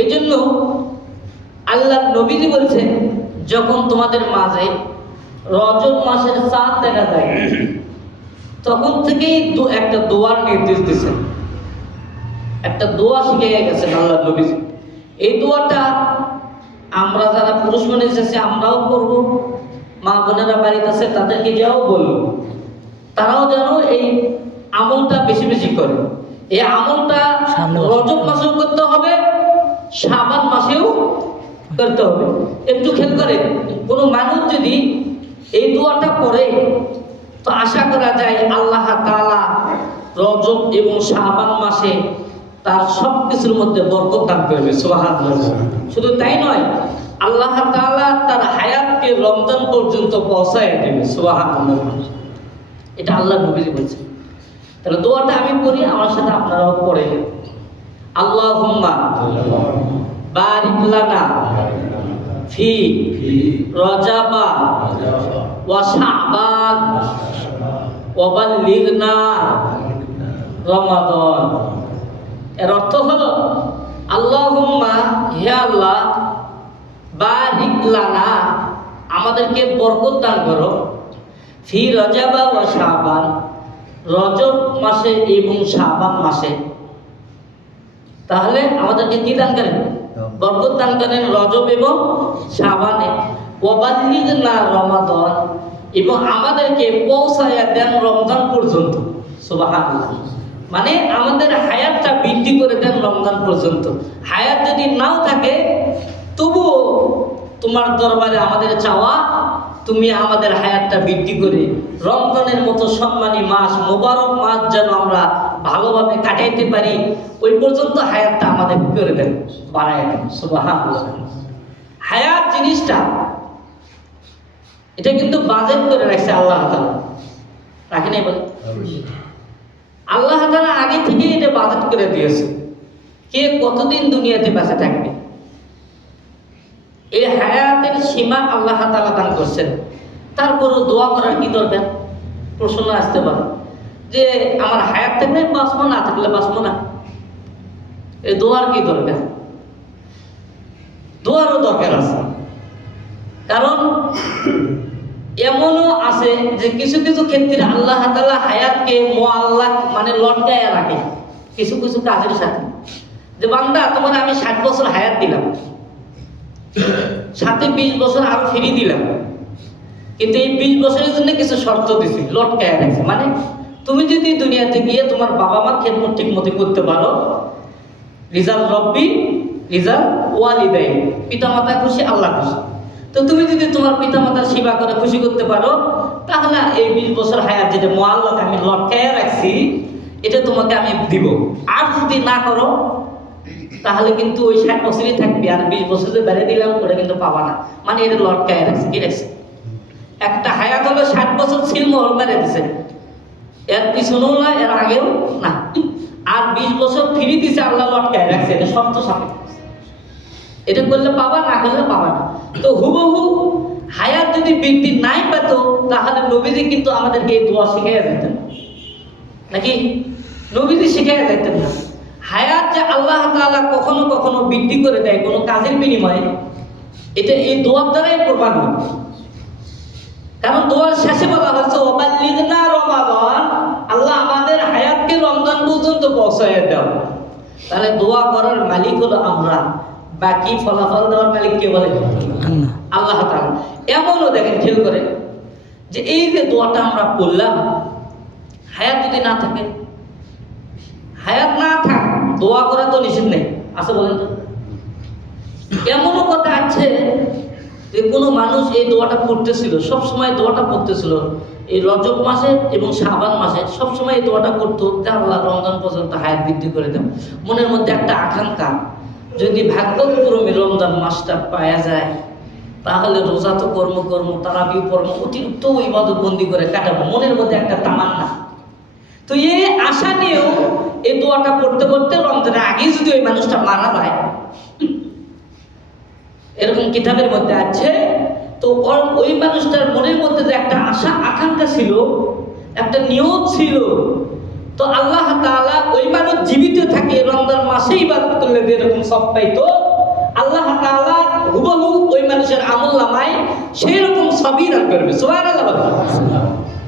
এই জন্য আল্লাহ নবীজি বলছেন, যখন তোমাদের মাঝে রজব মাসের চাঁদ দেখা যায় তখন থেকেই একটা দোয়ার নির্দেশ দিচ্ছেন, একটা দোয়া শিখে গেছেন আল্লাহ নবীজি। এই দোয়াটা আমরা যারা পুরুষ মানুষ আছে আমরাও করব, মা বোনেরা বাড়িতে আছে তাদেরকে যাও বলবো, তারাও যেন এই আমলটা বেশি বেশি করে। এই আমলটা রজব মাসেও করতে হবে, শাবান মাসেও করতে হবে। একটু খেয়াল করে, কোনো মানুষ যদি এই দোয়াটা পড়ে তো আশা করা যায় আল্লাহ তাআলা রজব এবং শাবান মাসে তার সব কিছুর মধ্যে বরকত দান করবে। সুবহানাল্লাহ। শুধু তাই নয়, আল্লাহ তাআলা তার হায়াতকে রমজান পর্যন্ত পৌঁছায় দেবে। সুবহানাল্লাহ। এটা আল্লাহ নবী বলেছেন। তাহলে দোয়াটা আমি পড়ি, আমার সাথে আপনারাও পড়েন। আল্লাহুম্মা বারিক লানা ফি রজাবা ওয়া শাবান ওয়া বাল্লিগনা রমাদান। এর অর্থ হলো, আল্লাহুম্মা, হে আল্লাহ, বারিক লানা, আমাদেরকে বরকত দান করো, ফি রজাবা ওয়া শাবান, রজব মাসে এবং শাবান মাসে। তাহলে আমাদেরকে কি দান করেন? বরকত দান করেন রজব এবং শাবানে। ওয়া বাল্লিগনা রমাদান, এবং আমাদেরকে পৌঁছায়া দেন রমজান পর্যন্ত। সুবহানাল্লাহ। মানে আমাদের হায়াতটা বৃদ্ধি করে দেন রমজান পর্যন্ত। হায়াত যদি নাও থাকে তবুও তোমার দরবারে আমাদের চাওয়া, তুমি আমাদের হায়াতটা বৃদ্ধি করে রমজানের মতো সম্মানী মাস, মোবারক মাস যেন আমরা ভালোভাবে কাটাইতে পারি, ওই পর্যন্ত হায়াতটা আমাদের করে দেন, বাড়ায় দেন। সুবহানাল্লাহ। হায়াত জিনিসটা এটা কিন্তু বাজেট করে রাখছে আল্লাহ তাআলা, রাখে নাই বলে? আল্লাহ তাআলা আগে থেকে এটা বাজেট করে দিয়েছে, কে কতদিন দুনিয়াতে বেঁচে থাকবে। এই হায়াতের সীমা আল্লাহ তাআলা দান করছেন। তারপরও দোয়া করার কি দরকার? প্রশ্ন আসতে পারে যে আমার হায়াত থাকলে বাঁচবো, না থাকলে বাঁচবো না, এই দোয়ার কি দরকার? দোয়ারও দরকার আছে। কারণ এমনও আছে যে কিছু কিছু ক্ষেত্রে আল্লাহ তাআলা হায়াতকে মুআল্লাক, মানে লটকায়া রাখে কিছু কিছু কাজের সাথে। যে বান্দা, তোমার আমি 60 বছর হায়াত দিলাম, সাথে 20 বছর আরো ফ্রি দিলাম, কিন্তু এই 20 বছরের জন্য কিছু শর্ত দিছি, লটকায়া রাখছে। মানে তুমি যদি দুনিয়াতে গিয়ে তোমার বাবা মার খেদমত ঠিক মতো করতে পারো, রিজাল রব্বি রিজাল ওয়ালিদাইন, পিতা মাতা খুশি আল্লাহ খুশি। তো তুমি যদি তোমার পিতা মাতার সেবা করে খুশি করতে পারো, তাহলে এই 20 বছর হায়াত যেটা মুআল্লাক আমি লটকায়া রাখছি, এটা তোমাকে আমি দিব। আর যদি না করো তাহলে কিন্তু ওই 60 বছরই থাকবে, আর 20 বছর যে বেড়ে দিলাম ওটা কিন্তু পাবা না। মানে এটা লটকায়া রাখছে। কি রাখছে? একটা হায়াত হলো 60 বছর ছিলমোহর মেরে দিছে, এর পিছনেও না এর আগেও না, আর 20 বছর ফ্রি দিছে আল্লাহ, লটকায় রাখছে। এটা শর্ত সাপেক্ষ। এটা করলে পাবা, না করলে পাবা না। তো হুবহু হায়াত যদি বৃদ্ধি নাই পেত, তাহলে নবীজি কিন্তু আমাদেরকে এই দোয়া শিখাইয়া দিতেন নাকি? নবীজি শিখাইয়া দিতেন না। হায়াত যে আল্লাহ তাআলা কখনো কখনো বৃদ্ধি করে দেয় কোনো কাজের বিনিময়ে, এটা এই দোয়ার দ্বারাই প্রমাণ হয়। কারণ দোয়ার শেষে বলা হয়েছে ওয়াবাল্লিগনা রমাদান, আল্লাহ আমাদের হায়াতকে রমজান পর্যন্ত পৌঁছায় দাও। তাহলে দোয়া করার মালিক হলো আমরা, বাকি ফলাফল দেওয়ার মালিক কে বলে? আল্লাহ তাআলা। এমনও দেখেন, খেয়াল করে, যে এই যে দোয়াটা আমরা পড়লাম, হায়াত যদি না থাকে, হায়াত না থাক, দোয়া করা তো নিষেধ নেই, আছে বলেন তো? এমনও কথা আছে যে কোনো মানুষ এই দোয়াটা পড়তেছিল, সবসময় দোয়াটা পড়তেছিল এই রজব মাসে এবং শাবান মাসে, সবসময় এই দোয়াটা করতো যে আল্লাহ রমজান পর্যন্ত হায়াত বৃদ্ধি করে দাও। মনের মধ্যে একটা আকাঙ্ক্ষা, যদি ভাগ্যক্রমে রমজান মাসটা পাওয়া যায় তাহলে রোজা তো কর্ম, তারাবিও কর্ম, অতিরিক্ত ইবাদত বন্দি করে কাটাবো, মনের মধ্যে একটা তামান্না। তো এই আশা নিয়েও এই দোয়াটা পড়তে পড়তে রমজানের আগেই যদি ওই মানুষটা মারা যায়, এরকম কিতাবের মধ্যে আছে, তো ওই মানুষটার মনের মধ্যে যে একটা আশা আকাঙ্ক্ষা ছিল, একটা নিয়ত ছিল, তো আল্লাহ তাআলা ওই মানুষ জীবিত থাকে রমজান মাসে ইবাদত করলে যেরকম সব পাইতো, আল্লাহ তাআলা হুবহু ওই মানুষের আমলনামায় সেই রকম সবই দান করবে। সুবহানাল্লাহ।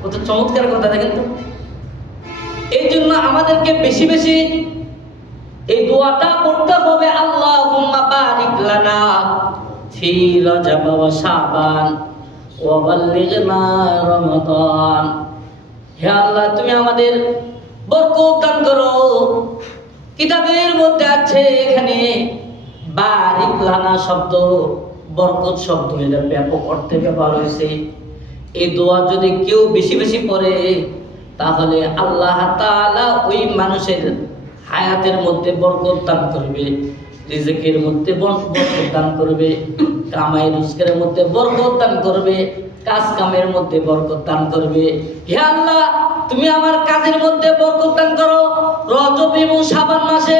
কত চমৎকার কথা দেখেন তো। এই জন্য আমাদেরকে বেশি বেশি এই দোয়াটা করতে হবে, আল্লাহুম্মা বারিক লানা ফি রজব ওয়া শাবান ওয়া বাল্লিগনা রমাদান। হে আল্লাহ, তুমি আমাদের বরকত দান করো। কিতাবের মধ্যে আছে এখানে বারিক লানা শব্দ, বরকত শব্দ, এটা ব্যাপক অর্থে ব্যবহার হয়েছে। এই দোয়া যদি কেউ বেশি বেশি পড়ে তাহলে আল্লাহ তাআলা ওই মানুষের হায়াতের মধ্যে বরকত দান করবে, রিজিকের মধ্যে বরকত দান করবে, কামাই রোজগারের মধ্যে বরকত দান করবে, কাজ কামের মধ্যে বরকত দান করবে। হে আল্লাহ, তুমি আমার কাজের মধ্যে বরকত দান করো। রজব এবং শাবান মাসে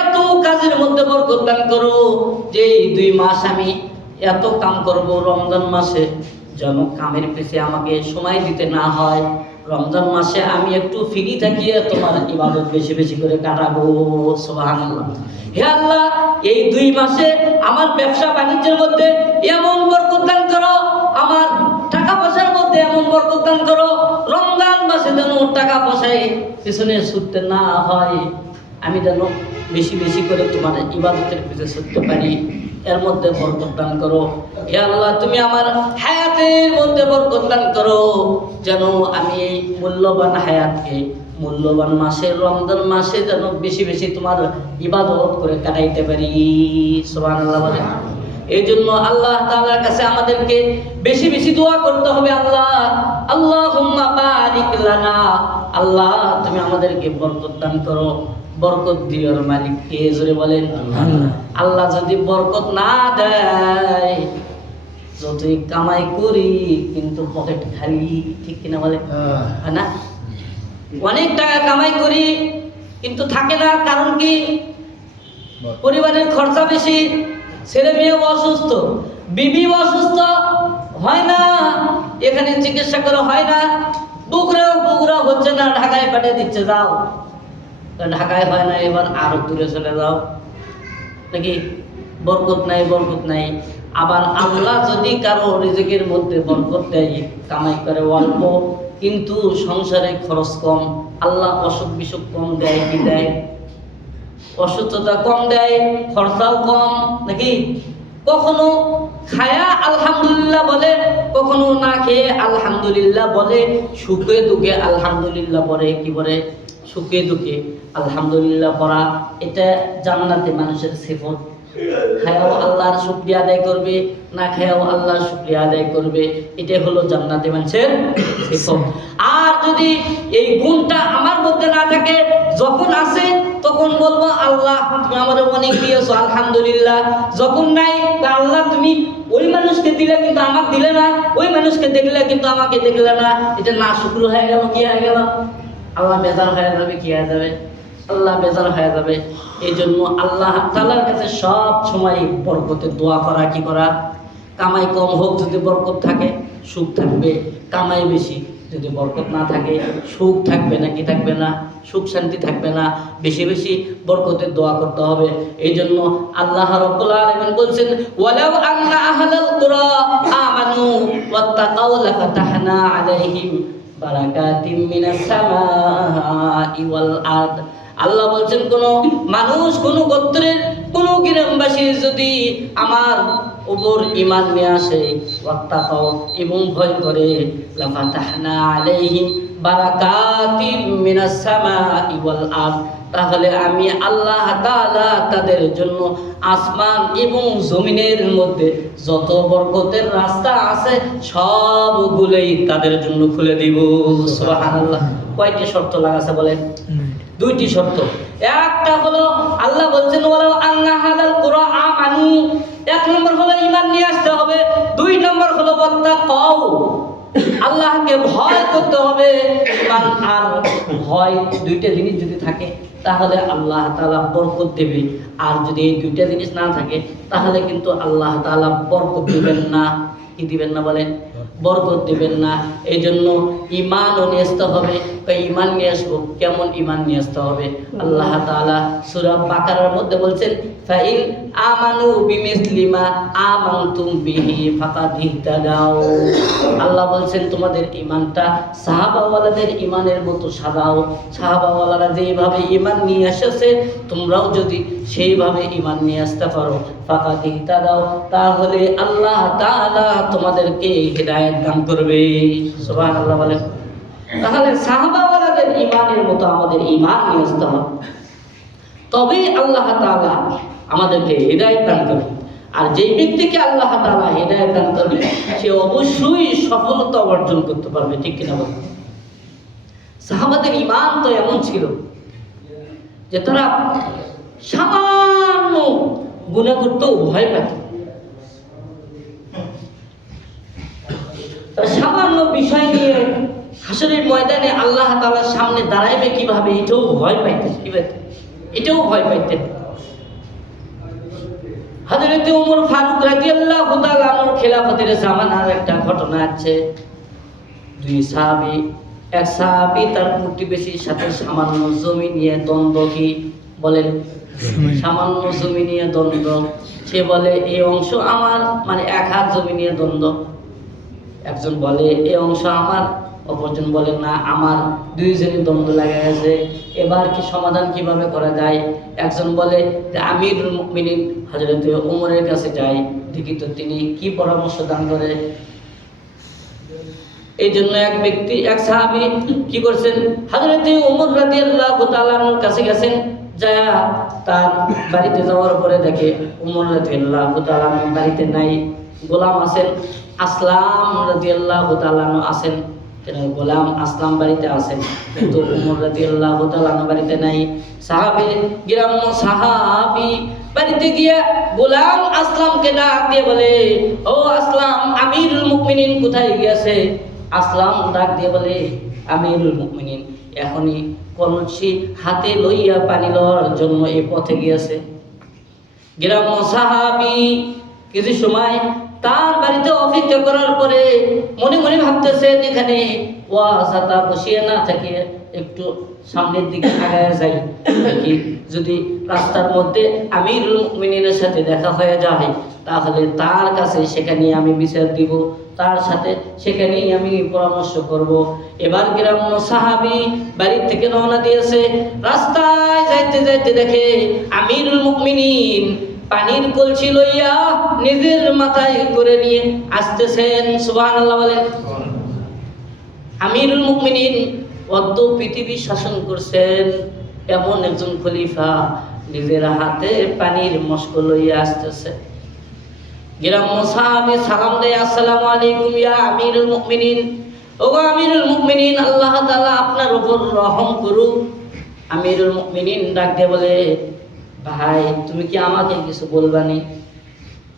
এত কাজের মধ্যে বরকত দান করো যে এই 2 মাস আমি এত কাম করব, রমজান মাসে যেন কামের পিছে আমাকে সময় দিতে না হয়। রমজান মাসে আমি একটু ফ্রি থাকিয়ে তোমার ইবাদত বেশি বেশি করে কাটাবো। সুবহানাল্লাহ। হে আল্লাহ, এই 2 মাসে আমার ব্যবসা বাণিজ্যের মধ্যে এমন বরকত দান করো, আমার টাকা পয়সার মধ্যে এমন বরকত দান করো, রমজান মাসে যেন টাকা পয়সায় পিছনে ছুটতে না হয়, আমি যেন বেশি বেশি করে তোমার ইবাদতের পিছনে ছুটতে পারি, এর মধ্যে বরকত দান করো। হে আল্লাহ, তুমি আমার হায়াতের মধ্যে বরকত দান করো, যেন আমি এই মূল্যবান হায়াতকে মূল্যবান মাসে রমজান মাসে যেন বেশি বেশি তোমার ইবাদত করে কাটাইতে পারি। সুবহানাল্লাহ বলে। এই জন্য আল্লাহ তাআলার কাছে আমাদেরকে বেশি বেশি দোয়া করতে হবে। আল্লাহ, আল্লাহুম্মা বারিক লানা, আল্লাহ তুমি আমাদেরকে বরকত দান করো। বরকত দিওর মালিক কে? জোরে বলেন আল্লাহ। আল্লাহ যদি বরকত না দেয়, যতই কামাই করি কিন্তু পকেট খালি, ঠিক কিনা বলে? হ্যাঁ না? অনেক টাকা কামাই করি কিন্তু থাকে না। কারণ কি? পরিবারের খরচা বেশি, ছেলে মেয়ে অসুস্থ, বিবি অসুস্থ, হয় না এখানে চিকিৎসা করে, হয় না বুকরা হচ্ছে না, ঢাকায় পাঠিয়ে দিচ্ছে, যাও। ঢাকায় হয় না, এবার আরো দূরে চলে যাও, নাকি? বরকত নাই, বরকত নাই। আবার আল্লাহ যদি কারো রিজিকের মধ্যে বরকত দেয়, কামাই করে অল্প কিন্তু সংসারে খরচ কম, আল্লাহ অসুখ বিসুখ কম দেয়, কি দেয়? অসুস্থতা কম দেয়, খরচাও কম, নাকি? কখনো খায়া আলহামদুলিল্লাহ বলে, কখনো না খেয়ে আলহামদুলিল্লাহ বলে, সুখে দুঃখে আলহামদুলিল্লাহ বলে। কি বলে? সুখে দুঃখে আলহামদুলিল্লাহ পড়া, এটা জান্নাতে মানুষের সিফত। খায়াও আল্লাহর শুকরিয়া আদায় করবে, না খায়াও আল্লাহর শুকরিয়া আদায় করবে, এটাই হলো জান্নাতে মানুষের সিফত। আর যদি এই গুণটা আমার মধ্যে না থাকে, যখন আসে তখন বলবো আল্লাহ তুমি আমাদের অনেক দিয়েছো, আলহামদুলিল্লাহ। যখন নাই, আল্লাহ তুমি ওই মানুষকে দিলে কিন্তু আমাকে দিলে না, ওই মানুষকে দেখলে কিন্তু আমাকে দেখলে না, এটা না শুক্র হয়ে গেল, কি হয়ে গেল? আল্লাহ বেজার হয়ে যাবে, কি হয়ে যাবে? আল্লাহ বেজার হয়ে যাবে। এই জন্য আল্লাহ তাআলার কাছে সব সময় বরকতের দোয়া করা। কি করা? কামাই কম হোক, যদি বরকত থাকে সুখ থাকবে, কামাই বেশি যদি বরকত না থাকে সুখ থাকবে না, কি থাকবে না? সুখ শান্তি থাকবে না। বেশি বেশি বরকতের দোয়া করতে হবে। এই জন্য আল্লাহ রাব্বুল আলামিন বলছেন, ওয়ালাউ আন্না আহলাল কুরা আমানু ওয়াত্তাকাউ লাফাতাহনা আলাইহিম বারাকাতিম মিনাস সামাই ওয়াল আরদ। আল্লাহ বলছেন, কোন মানুষ, কোন গোত্রের, কোন গ্রামবাসী যদি আমার উপর ঈমান নিয়ে আসে, ওয়াত্তাকাও এবং ভয় করে, লাফাতাহনা আলাইহিম বারাকাতিম মিনাস সামাই ওয়াল আরদ, তাহলে আমি আল্লাহ তাআলা তাদের জন্য আসমান এবং জমিনের মধ্যে যত বরকতের রাস্তা আছে সবগুলোই তাদের জন্য খুলে দিব। সুবহানাল্লাহ। কয়টি শর্ত লাগাছে বলেন? 2টি শর্ত। একটা হলো আল্লাহ বলছেন ওয়ালাউ আন্না হালাল কুরা আমানু, 1 নম্বর হলো ঈমান নিয়ে আসতে হবে। 2 নম্বর হলো ওয়াত্তাকাউ, আল্লাহকে ভয় করতে হবে। ঈমান আর ভয় 2টা জিনিস যদি থাকে তাহলে আল্লাহ তাআলা বরকত দেবে। আর যদি এই 2টা জিনিস না থাকে তাহলে কিন্তু আল্লাহ তাআলা বরকত দিবেন না। কি দিবেন না বলেন? বরকত দিবেন না। এই জন্য ঈমানও নিয়ে আসতে হবে। ঈমান নিয়ে আসবো, কেমন ঈমান নিয়ে আসতে হবে? আল্লাহ তাআলা সূরা বাকারার মধ্যে বলছেন, ফাইন আমানু বিমিসলি মা আমানতুম বিহি ফাকাদ ইহতাদাউ। আল্লাহ বলছেন তোমাদের ঈমানটা সাহাবাওয়ালাদের ঈমানের মতো সাজাও। সাহাবাওয়ালারা যেইভাবে ঈমান নিয়ে এসেছে তোমরাও যদি সেইভাবে ঈমান নিয়ে আসতে পারো, ফাকাদ ইহতাদাউ, তাহলে আল্লাহ তাআলা তোমাদেরকে হিদায়াত দান করবে। সুবহানাল্লাহ বলেন। তাহলে সাহাবাওয়ালাদের ঈমানের মতো আমাদের ঈমান নিয়ে আসতে হবে, তবেই আল্লাহ তাআলা আমাদেরকে হিদায়াত দান করবে। আর যেই ব্যক্তিকে আল্লাহ তাআলা হিদায়াত দান করবে সে অবশ্যই সফলতা অর্জন করতে পারবে, ঠিক কিনা বলেন? সাহাবাদের ঈমান তো এমন ছিল যে তারা সামান্য গুনাহ করতেও ভয় পেত। তারা সামান্য বিষয় নিয়ে হাসরের ময়দানে আল্লাহ তাআলার সামনে দাঁড়াইবে কিভাবে এটাও ভয় পাইতেন। এটাও ভয় পাইতেন। হযরত ওমর ফারুক রাদিয়াল্লাহু তাআলা আনহুর খেলাফতের জামানার একটা ঘটনা আছে। দুই সাহাবী, এক সাহাবী তার প্রতিবেশীর সাথে সামান্য জমি নিয়ে দ্বন্দ্ব, কি বলেন? সামান্য জমি নিয়ে দ্বন্দ্ব। সে বলে এই অংশ আমার, মানে 1 হাত জমি নিয়ে দ্বন্দ্ব। একজন বলে এই অংশ আমার, অপরজন বলে না আমার। দুইজনই দ্বন্দ্ব লাগা গেছে। এবার কি সমাধান কিভাবে করা যায়? একজন বলে যে আমিরুল মুমিনিন হযরত ওমরের কাছে যাই, দেখি তো তিনি কি পরামর্শ দান করে। এই জন্য এক সাহাবী কি করছেন, হযরত ওমর রাদিয়াল্লাহু তাআলা আনহুর কাছে গেছেন। যায় তার বাড়িতে যাওয়ার পরে দেখে ওমর রাদিয়াল্লাহু তাআলা আনহু বাড়িতে নাই। গোলাম আছেন, আসলাম রাদিয়াল্লাহু তাআলা আনহু আছেন। গোলাম আসলাম বাড়িতে আছেন, কিন্তু ওমর রাদিয়াল্লাহু তাআলা আনহু বাড়িতে নাই। সাহাবী, গ্রাম্য সাহাবী বাড়িতে গিয়ে গোলাম আসলামকে ডাক দিয়ে বলে, ও আসলাম, আমিরুল মুমিনিন কোথায় গিয়েছে? আসলাম ডাক দিয়ে বলে, আমিরুল মুমিনিন এখনই কলসি হাতে লইয়া পানি লওয়ার জন্য এই পথে গিয়েছে। গ্রাম্য সাহাবী কিছু সময় তার বাড়িতে অপেক্ষা করার পরে মনে মনে ভাবতেছেন, এখানে ওয়াসাতা বসিয়ে না থাকে একটু সামনের দিকে আগায় যাই, নাকি যদি রাস্তার মধ্যে আমিরুল মুমিনিনের সাথে দেখা হয়ে যায় তাহলে তার কাছে সেখানে আমি বিচার দিব, তার সাথে সেখানেই আমি পরামর্শ করব। এবার গ্রাম্য সাহাবী বাড়ি থেকে রওনা দিয়েছে। রাস্তায় যাইতে যাইতে দেখে আমিরুল মুমিনিন পানির কলসি লইয়া নিজের মাথায় করে নিয়ে আসতেছেন। সুবহানাল্লাহ বলেন। আমিরুল মুমিনিন অর্ধ পৃথিবী শাসন করছেন এমন একজন খলিফা নিজের হাতে পানির মশক লইয়া আসতেছে। গ্রাম্য সাহাবী সালাম দেয়, আসসালামু আলাইকুম ইয়া আমিরুল মুমিনিন। ওগো আমিরুল মুমিনিন, আল্লাহ তাআলা আপনার উপর রহম করুক। আমিরুল মুমিনিন ডাক দিয়ে বলে, ভাই তুমি কি আমাকে কিছু বলবানি?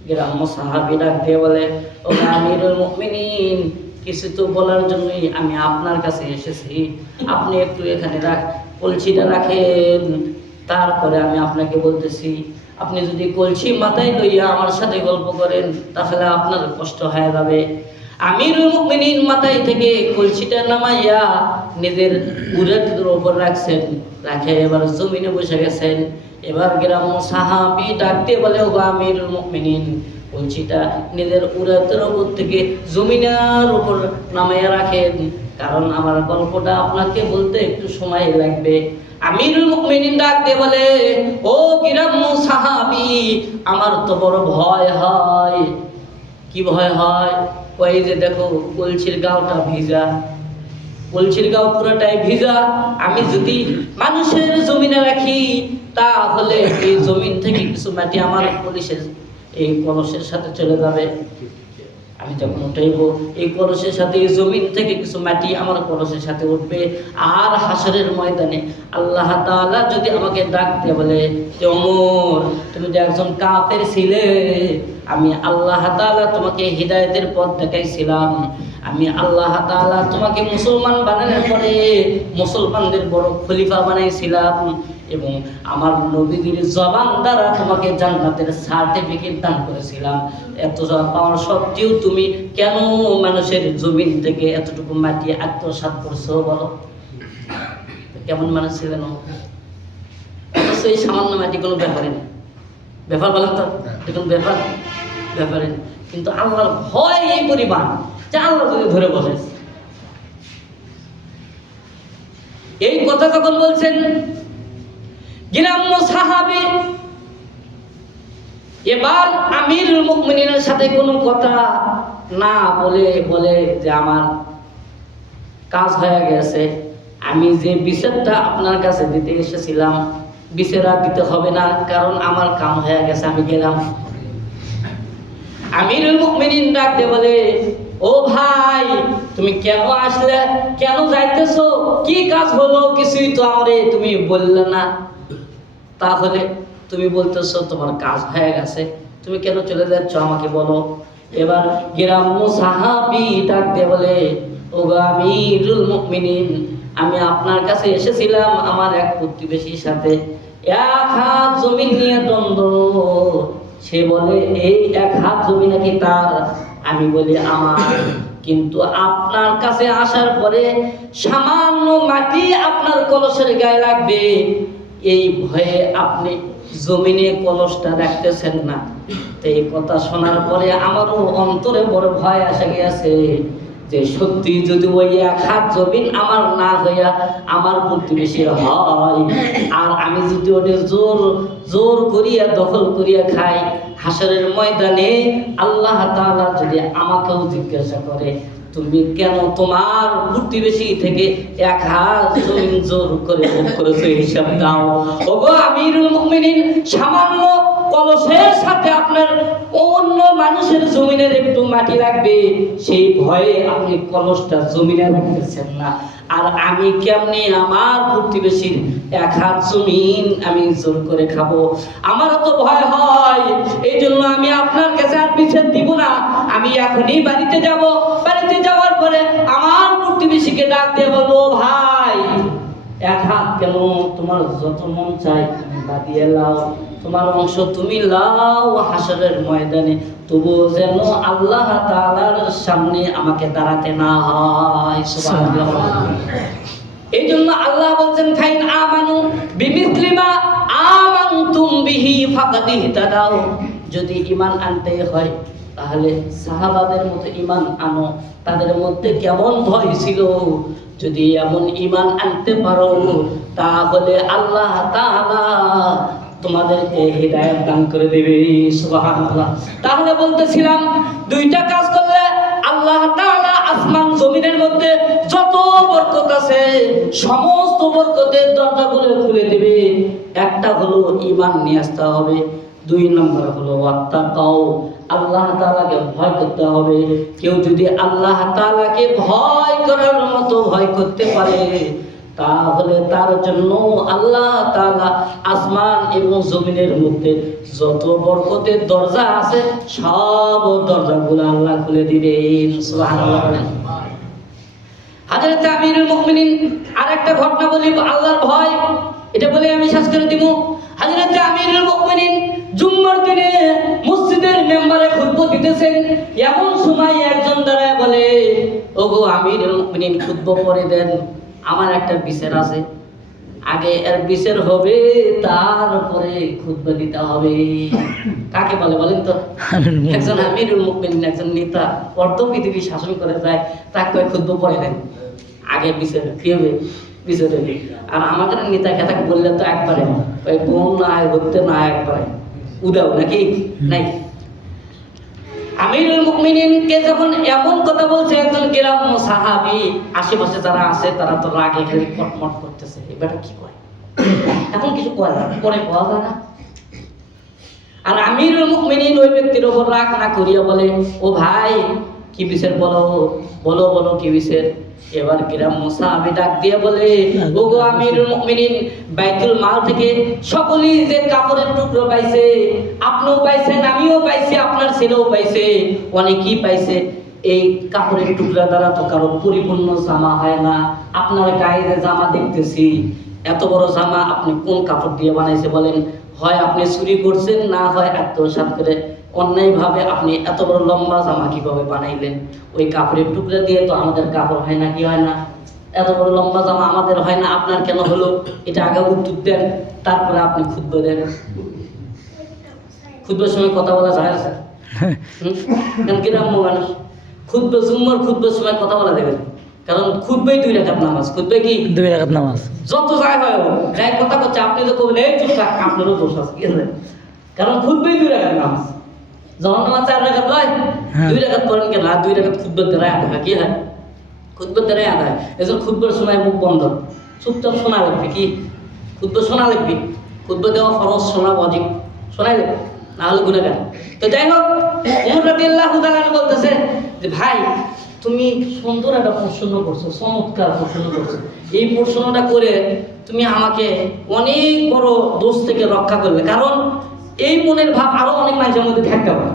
গ্রাম্য সাহাবী ডাক দিয়ে বলে, ও আমিরুল মুমিনিন, কিছু তো বলার জন্যই আমি আপনার কাছে এসেছি। আপনি একটু এখানে কলসিটা রাখেন, তারপরে আমি আপনাকে বলতেছি। আপনি যদি কলসি মাথায় লইয়া আমার সাথে গল্প করেন তাহলে আপনার কষ্ট হয়ে যাবে। আমিরুল মুমিনিন মাথায় থেকে কলসিটা নামাইয়া নিজের উরের উপর রাখছেন, রাখে এবার জমিনে বসে গেছেন। এবার গ্রাম্য সাহাবী ডাকতে বলে, ও আমিরুল মুমিনিন, কলসিটা নিজের উরের উপর থেকে জমিনের উপর নামাইয়া রাখেন, কারণ আমার গল্পটা আপনাকে বলতে একটু সময় লাগবে। আমিরুল মুমিনিন ডাক দিয়ে বলে, ও গ্রাম্য সাহাবী, আমার তো বড় ভয় হয়। কি ভয় হয়? ওই যে দেখো কলসির গাওটা ভিজা, কলসির গাও পুরোটাই ভিজা। আমি যদি মানুষের জমিনে রাখি তাহলে এই জমিন থেকে কিছু মাটি আমার এই কলসের সাথে চলে যাবে। আমি যখন উঠাইব এই কলসের সাথে এই জমিন থেকে কিছু মাটি আমার কলসের সাথে উঠবে। আর হাসরের ময়দানে আল্লাহ তাআলা যদি আমাকে ডাক দিয়ে বলে যে ওমর, তুমি যে একজন কাফের ছিলে, আমি আল্লাহ তাআলা তোমাকে হিদায়াতের পথ দেখাইছিলাম। আমি আল্লাহ তাআলা তোমাকে মুসলমান বানানোর পরে মুসলমানদের বড় খলিফা বানাইছিলাম। এবং আমার নবীর জবান দ্বারা তোমাকে জান্নাতের সার্টিফিকেট দান করেছিলাম। এত পাওয়ার সত্ত্বেও তুমি কেন মানুষের জমিন থেকে এতটুকু মাটি আত্মসাৎ করছো বলো? কেমন মানুষ ছিলেন? অথচ এই সামান্য মাটি কোনো ব্যাপারে নেই। ব্যাপার বলেন তো, কোনো ব্যাপারে নেই। কিন্তু আল্লাহর ভয় এই পরিমাণ যে আল্লাহ যদি ধরে বসেছে। এই কথা যখন বলছেন গ্রাম্য সাহাবী, এবার আমিরুল মুমিনিনের সাথে কোনো কথা না বলে যে আমার কাজ হয়ে গেছে, আমি যে বিচারটা আপনার কাছে দিতে এসেছিলাম বিচার আর দিতে হবে না, কারণ আমার কাম হয়ে গেছে, আমি গেলাম। আমিরুল মুমিনিন ডাক দিয়ে বলে, ও ভাই তুমি কেন আসলে, কেন যাইতেছো, কি কাজ হলো? কিছুই তো আমারে তুমি বললে না। তাহলে তুমি বলতেছো তোমার কাজ হয়ে গেছে, তুমি কেন চলে যাচ্ছ আমাকে বলো। এবার গ্রাম্য সাহাবী ডাক দিয়ে বলে, ও আমিরুল মুমিনিন, আমি আপনার কাছে এসেছিলাম আমার এক প্রতিবেশীর সাথে এক হাত জমি নিয়ে দ্বন্দ্ব। সে বলে এই এক হাত জমি নাকি তার, আমি বলি আমার। কিন্তু আপনার কাছে আসার পরে সামান্য মাটি আপনার কলসের গায়ে লাগবে, এই ভয়ে আপনি জমিনে কলসটা রাখতেছেন না। তো এই কথা শোনার পরে আমারও অন্তরে বড় ভয় আসে গেছে যে সত্যি যদি ওই এক হাত জমিন আমার না হইয়া আমার প্রতিবেশীর হয়, আর আমি যদি ওটা জোর করিয়া দখল করিয়া খাই, হাসরের ময়দানে আল্লাহ তাআলা যদি আমাকেও জিজ্ঞাসা করে তুমি কেন তোমার প্রতিবেশী থেকে এক হাত জমিন জোর করে ভোগ করেছো, হিসাব দাও। ওগো আমিরুল মুমিনিন, সামান্য কলসের সাথে আপনার অন্য মানুষের জমিনের একটু মাটি লাগবে, সেই ভয়ে আপনি কলসটা জমিনে রাখতেছেন না। আর আমি কেমনে আমার প্রতিবেশীর এক হাত জমিন আমি জোর করে খাবো? আমারও তো ভয় হয়, এই জন্য আমি আপনার কাছে আর বিচার দিব না। আমি এখনই বাড়িতে যাব, বাড়িতে যাওয়ার পরে আমার প্রতিবেশীকে ডাক দিয়ে বলবো, ভাই এক হাত কেন, তোমার যত মন চাই তুমি বাদিয়ে লাও, তোমার অংশ তুমি লাও হাসরের ময়দানে, তবুও যেন আল্লাহ তাআলার সামনে আমাকে দাঁড়াতে না হয়। সুবহানাল্লাহ। এই জন্য আল্লাহ বলছেন ফাইন আমানু বিমিসলিমা আমানতুম বিহি ফাকাদ ইহতাদাও, যদি ঈমান আনতে হয় তাহলে সাহাবাদের মতো ঈমান আনো। তাদের মধ্যে কেমন ভয় ছিল, যদি এমন ঈমান আনতে পারো তাহলে আল্লাহ তাআলা তোমাদেরকে হিদায়াত দান করে দেবে। সুবহানাল্লাহ। তাহলে বলতেছিলাম দুইটা কাজ করলে আল্লাহ তাআলা আসমান জমিনের মধ্যে যত বরকত আছে সমস্ত বরকতের দরজাগুলো খুলে দেবে। একটা হলো ঈমান নিয়ে আসতে হবে, দুই নম্বর হলো ওয়াত্তাকাও, আল্লাহ তাআলাকে ভয় করতে হবে। কেউ যদি আল্লাহ তাআলাকে ভয় করার মতো ভয় করতে পারে তাহলে তার জন্য আল্লাহ তাআলা আসমান এবং জমিনের মধ্যে যত বরকতের দরজা আছে সব দরজাগুলো আল্লাহ খুলে দিবেন। সুবহানাল্লাহ। হযরত আমিরুল মুমিনিন আরেকটা ঘটনা বলি, আল্লাহর ভয়, এটা বলে আমি শেষ করে দিব। হযরত আমিরুল মুমিনিন জুম্মার দিনে মসজিদের মেম্বারে খুতবা দিতেছেন, এমন সময় একজন দাঁড়ায় বলে, ওগো আমিরুল মুমিনিন খুতবা পড়ে দেন, আমার একটা বিচার আছে, আগে এর বিচার হবে তারপরে খুতবা দিতে হবে। কাকে বলে বলেন তো? একজন আমিরুল মুমিনিন, একজন নেতা, অর্ধ পৃথিবী শাসন করে যায়, তাকে খুতবা পড়ে দেন, আগে বিচার কি হবে, বিচার হবে। আর আমাদের নেতা খেতা বললে তো একবারে ওই বোন না হতে না একবারে উদাও নাকি নাই। আমিরুল মুমিনিনকে যখন এমন কথা বলছে একজন গ্রাম্য সাহাবী, আশেপাশে যারা আছে তারা তো রাগে খালি কটমট করতেছে, এবারে কি কয়, এখন কিছু কয় না, পরে বলা যায় না। আর আমিরুল মুমিনিন ওই ব্যক্তির উপর রাগ না করিয়া বলে, ও ভাই কি বিচার বলো, বলো বলো কি বিচার। এবার গ্রাম্য সাহাবী ডাক দিয়ে বলে, ওগো আমিরুল মুমিনিন, বাইতুল মাল থেকে সকলেই যে কাপড়ের টুকরো পাইছে, আপনিও পাইছেন, আমিও পাইছি, আপনার ছেলেও পাইছে, অনেকেই পাইছে। এই কাপড়ের টুকরা দ্বারা তো কারো পরিপূর্ণ জামা হয় না, আপনার গায়ে যে জামা দেখতেছি এত বড় জামা আপনি কোন কাপড় দিয়ে বানাইছে বলেন? হয় আপনি চুরি করছেন, না হয় আত্মসাৎ করে অন্যায়ভাবে আপনি এত বড় লম্বা জামা কিভাবে বানাইলেন? ওই কাপড়ের টুকরা দিয়ে তো আমাদের কাপড় হয় না, কি হয় না? এত বড় লম্বা জামা আমাদের হয় না, আপনার কেন হলো? এটা আগে উত্তর দেন, তারপরে আপনি খুতবা দেন। খুতবার সময় কথা বলা যায় আছে? কারণ গ্রাম্য মানুষ খুতবা, জুম্মার খুতবার সময় কথা বলা দেবেন, কারণ খুতবাই 2 রাকাত নামাজ। খুতবা কি 2 রাকাত নামাজ। যত যায় হয় যাই কথা করছে, আপনি তো করবেন এই চুপ থাক, আপনারও দোষ আছে, ঠিক আছে? কারণ খুতবাই 2 রাকাত নামাজ। যখন নামাজ 4 রাকাত হয়, 2 রাকাত পড়েন কেন? আর 2 রাকাত খুতবার দ্বারা আদায়, কি হয়? খুতবার দ্বারা আদায়। এজন্য খুতবার সময় মুখ বন্ধ, চুপচাপ শোনা লাগবে। কি খুতবা শোনা লাগবে? খুতবা দেওয়া ফরজ, শোনা ওয়াজিব, শোনাই লাগবে, না হলে গুনাহগার। তো যাই হোক, ওমর রাদিয়াল্লাহু তাআলা বলতেছে যে ভাই, তুমি সুন্দর একটা প্রশ্ন করছো, চমৎকার প্রশ্ন করছো। এই প্রশ্নটা করে তুমি আমাকে অনেক বড় দোষ থেকে রক্ষা করবে, কারণ এই মনের ভাব আরো অনেক মানুষের মধ্যে থাকতে পারে।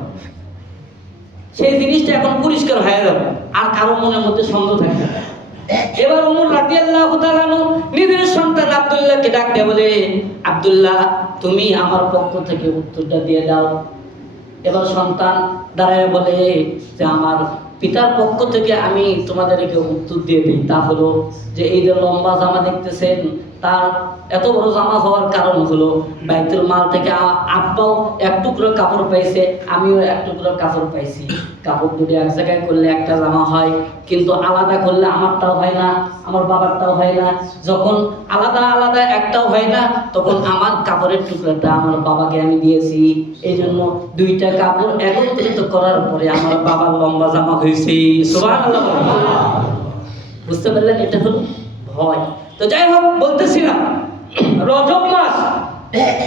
সেই জিনিসটা এখন পরিষ্কার হয়ে যাবে, আর কারো মনের মধ্যে সন্দেহ থাকবে না। এবার ওমর রাদিয়াল্লাহু তাআলা নিজের সন্তান আব্দুল্লাহকে ডাক দিয়ে বলে, আব্দুল্লাহ, তুমি আমার পক্ষ থেকে উত্তরটা দিয়ে দাও। এবার সন্তান দাঁড়ায় বলে যে আমার পিতার পক্ষ থেকে আমি তোমাদেরকে উত্তর দিয়ে দিই। তা হলো যে এই যে লম্বা জামা দেখতেছেন, তার এত বড় জামা হওয়ার কারণ হলো বাইতুল মাল থেকে আব্বাও 1 টুকরো কাপড় পাইছে, আমিও 1 টুকরো কাপড় পাইছি। কাপড় দুটো এক জায়গায় করলে একটা জামা হয়, কিন্তু আলাদা করলে আমারটাও হয় না, আমার বাবারটাও হয় না। যখন আলাদা আলাদা একটাও হয় না, তখন আমার কাপড়ের টুকরাটা আমার বাবাকে আমি দিয়েছি। এই জন্য 2টা কাপড় একত্রিত করার পরে আমার বাবার লম্বা জামা হয়েছে। সুবহানাল্লাহ। বুঝতে পারলেন? এটা হলো ভয়। তো যাই হোক, বলতেছিলাম রজব মাস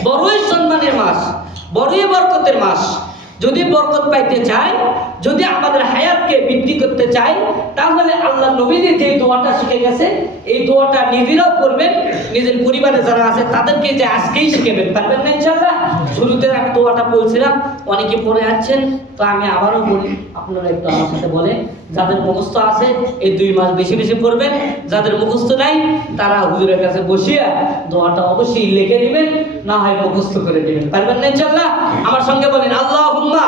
বড়ই সম্মানের মাস, বড়ই বরকতের মাস। যদি বরকত পাইতে চাই, যদি আমাদের হায়াতকে বৃদ্ধি করতে চাই, তাহলে আল্লাহ নবী যে দোয়াটা শিখে গেছে, এই দোয়াটা নিজেরাও করবেন, নিজের পরিবারে যারা আছে তাদেরকে যে আজকেই শিখাবেন, পারবেন না ইনশাআল্লাহ? শুরুতে আমি দোয়াটা বলছিলাম, অনেকে পড়ে যাচ্ছেন, তো আমি আবারও বলি, আপনারা একটু আমার সাথে বলেন। যাদের মুখস্থ আছে এই 2 মাস বেশি বেশি পড়বেন, যাদের মুখস্থ নাই তারা হুজুরের কাছে বসিয়া দোয়াটা অবশ্যই লিখে দিবেন, না হয় মুখস্থ করে দিবেন, পারবেন না ইনশাআল্লাহ? আমার সঙ্গে বলেন, আল্লাহুম্মা